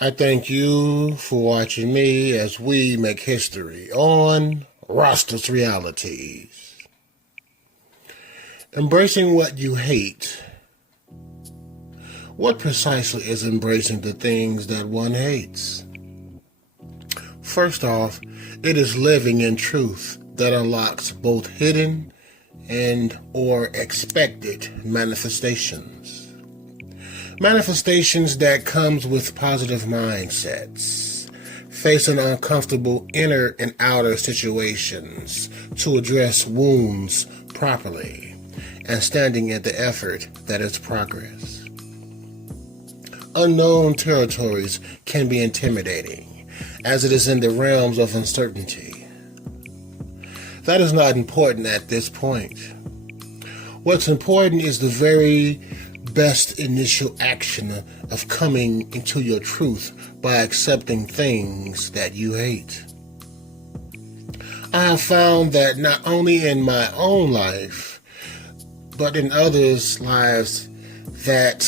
I thank you for watching me as we make history on Roster's Realities. Embracing what you hate. What precisely is embracing the things that one hates? First off, it is living in truth that unlocks both hidden and or expected manifestations. Manifestations that comes with positive mindsets, facing uncomfortable inner and outer situations to address wounds properly, and standing in the effort that is progress. Unknown territories can be intimidating, as it is in the realms of uncertainty. That is not important at this point. What's important is the very best initial action of coming into your truth by accepting things that you hate. I have found that not only in my own life, but in others' lives, that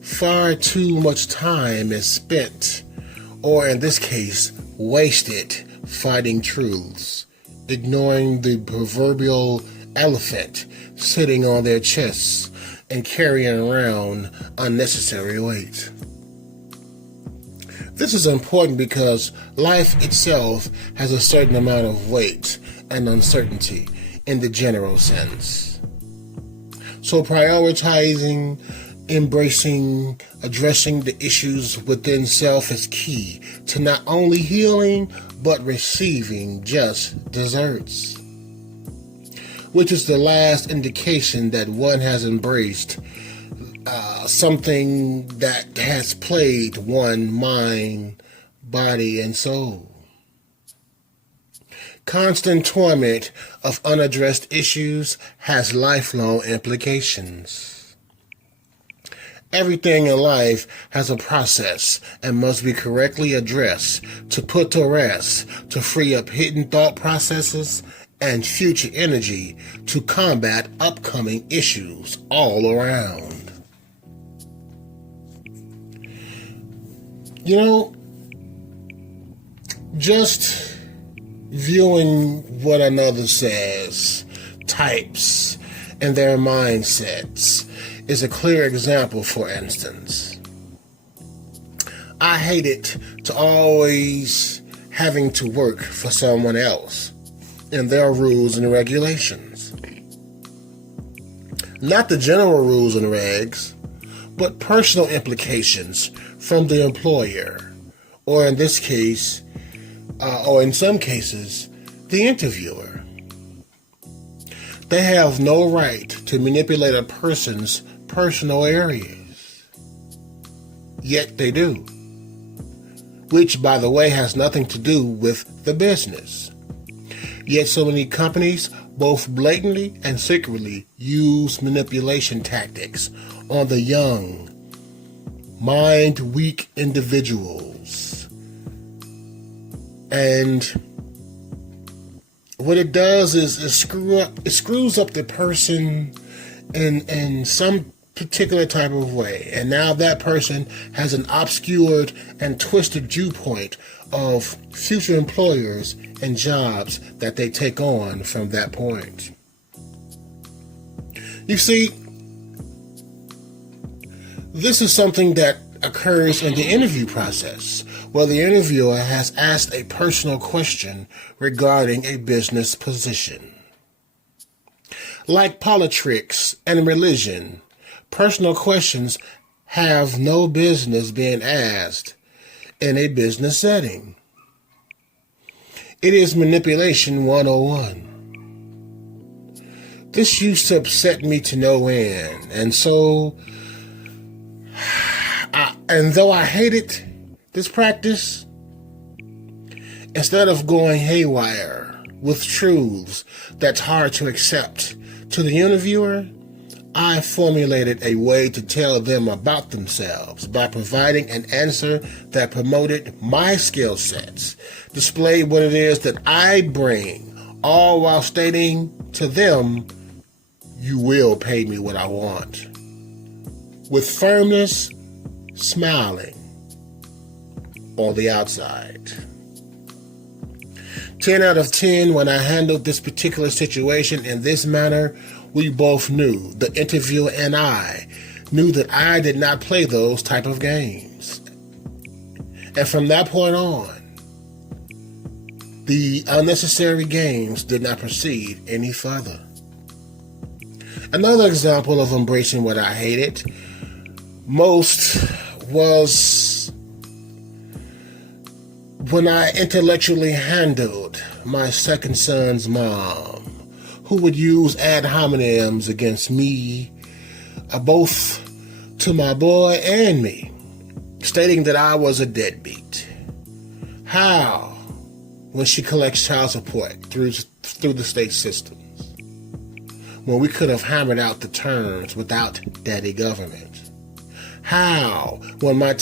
far too much time is spent, or in this case, wasted, fighting truths, ignoring the proverbial elephant sitting on their chests and carrying around unnecessary weight. This is important because life itself has a certain amount of weight and uncertainty in the general sense. So prioritizing, embracing, addressing the issues within self is key to not only healing, but receiving just desserts, which is the last indication that one has embraced something that has plagued one mind, body, and soul. Constant torment of unaddressed issues has lifelong implications. Everything in life has a process and must be correctly addressed to put to rest, to free up hidden thought processes and future energy to combat upcoming issues all around. You know, just viewing what another says, types, and their mindsets is a clear example. For instance, I hated to always having to work for someone else and their rules and regulations. Not the general rules and regs, but personal implications from the employer, or in this case, or in some cases, the interviewer. They have no right to manipulate a person's personal areas, yet they do, which, by the way, has nothing to do with the business. Yet so many companies, both blatantly and secretly, use manipulation tactics on the young, mind-weak individuals. And what it does is it screws up the person in some particular type of way. And now that person has an obscured and twisted viewpoint of future employers and jobs that they take on from that point. You see, this is something that occurs in the interview process, where the interviewer has asked a personal question regarding a business position. Like politics and religion, personal questions have no business being asked in a business setting. It is manipulation 101. This used to upset me to no end, and so, and though I hated this practice, instead of going haywire with truths that's hard to accept to the interviewer, I formulated a way to tell them about themselves by providing an answer that promoted my skill sets, displayed what it is that I bring, all while stating to them, "You will pay me what I want." With firmness, smiling. on the outside. 10 out of 10, when I handled this particular situation in this manner, we both knew, the interviewer and I, knew that I did not play those type of games. And from that point on, the unnecessary games did not proceed any further. Another example of embracing what I hated most was when I intellectually handled my second son's mom, who would use ad hominems against me, both to my boy and me, stating that I was a deadbeat. How? When she collects child support through the state systems, when we could have hammered out the terms without daddy government. How? When my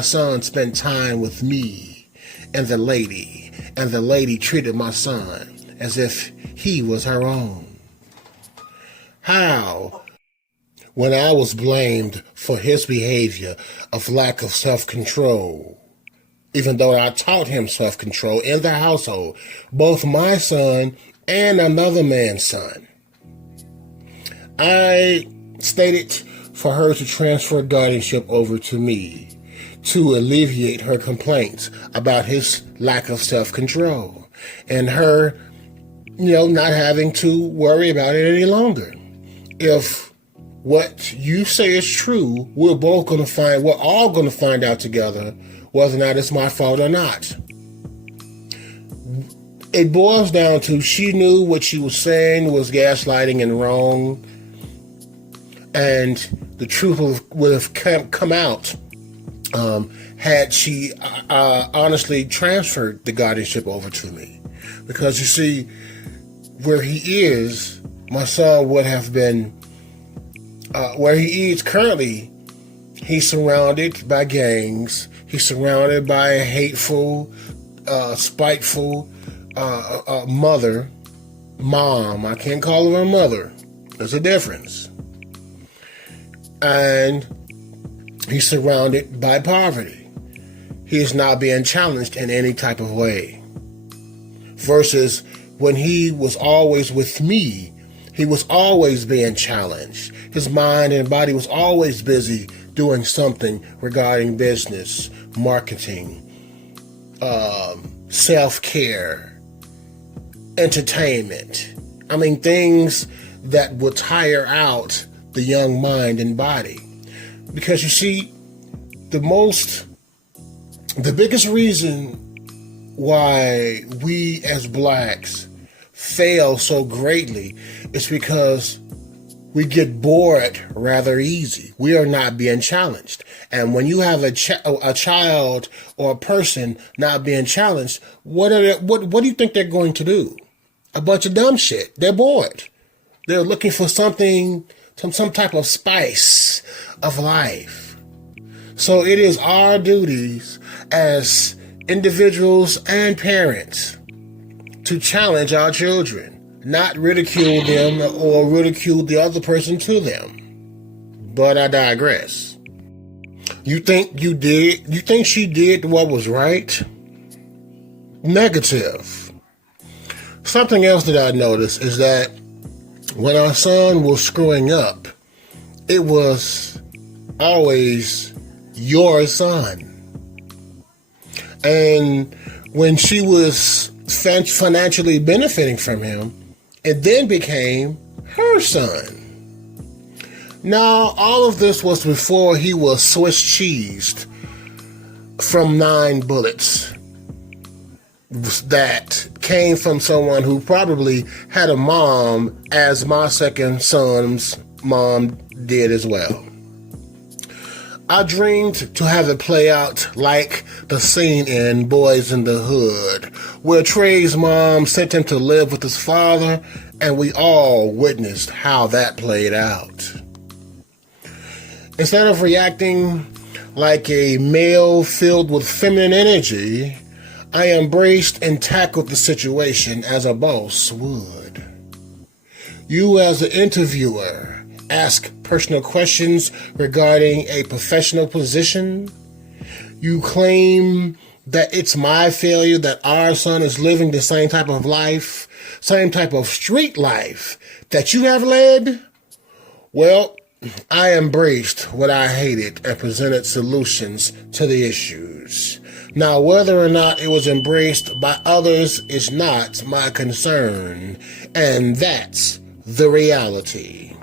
son spent time with me and the lady treated my son as if he was her own. How? When I was blamed for his behavior of lack of self-control, even though I taught him self-control in the household, both my son and another man's son. I stated for her to transfer guardianship over to me to alleviate her complaints about his lack of self-control and her, not having to worry about it any longer. If what you say is true, we're all going to find out together whether or not it's my fault or not. It boils down to she knew what she was saying was gaslighting and wrong, and the truth would have come out had she honestly transferred the guardianship over to me. Because you see, where he is, my son would have been, where he is currently, he's surrounded by gangs. He's surrounded by a hateful, spiteful mom. I can't call her a mother. There's a difference. And he's surrounded by poverty. He is not being challenged in any type of way. Versus when he was always with me, he was always being challenged. His mind and body was always busy doing something regarding business, marketing, self-care, entertainment. I mean, things that would tire out the young mind and body. Because you see, the biggest reason why we as blacks fail so greatly is because we get bored rather easy. We are not being challenged. And when you have a child or a person not being challenged, what do you think they're going to do? A bunch of dumb shit. They're bored. They're looking for something, some type of spice of life. So it is our duties as individuals and parents to challenge our children, not ridicule them or ridicule the other person to them. But I digress. You think she did what was right? Negative. Something else that I noticed is that when our son was screwing up, it was always your son. And when she was financially benefiting from him, it then became her son. Now, all of this was before he was Swiss cheesed from 9 bullets that came from someone who probably had a mom as my second son's mom did as well. I dreamed to have it play out like the scene in Boys in the Hood, where Trey's mom sent him to live with his father, and we all witnessed how that played out. Instead of reacting like a male filled with feminine energy, I embraced and tackled the situation as a boss would. You as an interviewer ask personal questions regarding a professional position, You claim that it's my failure that our son is living the same type of life, same type of street life that you have led. Well, I embraced what I hated and presented solutions to the issues. Now, whether or not it was embraced by others is not my concern, and that's the reality.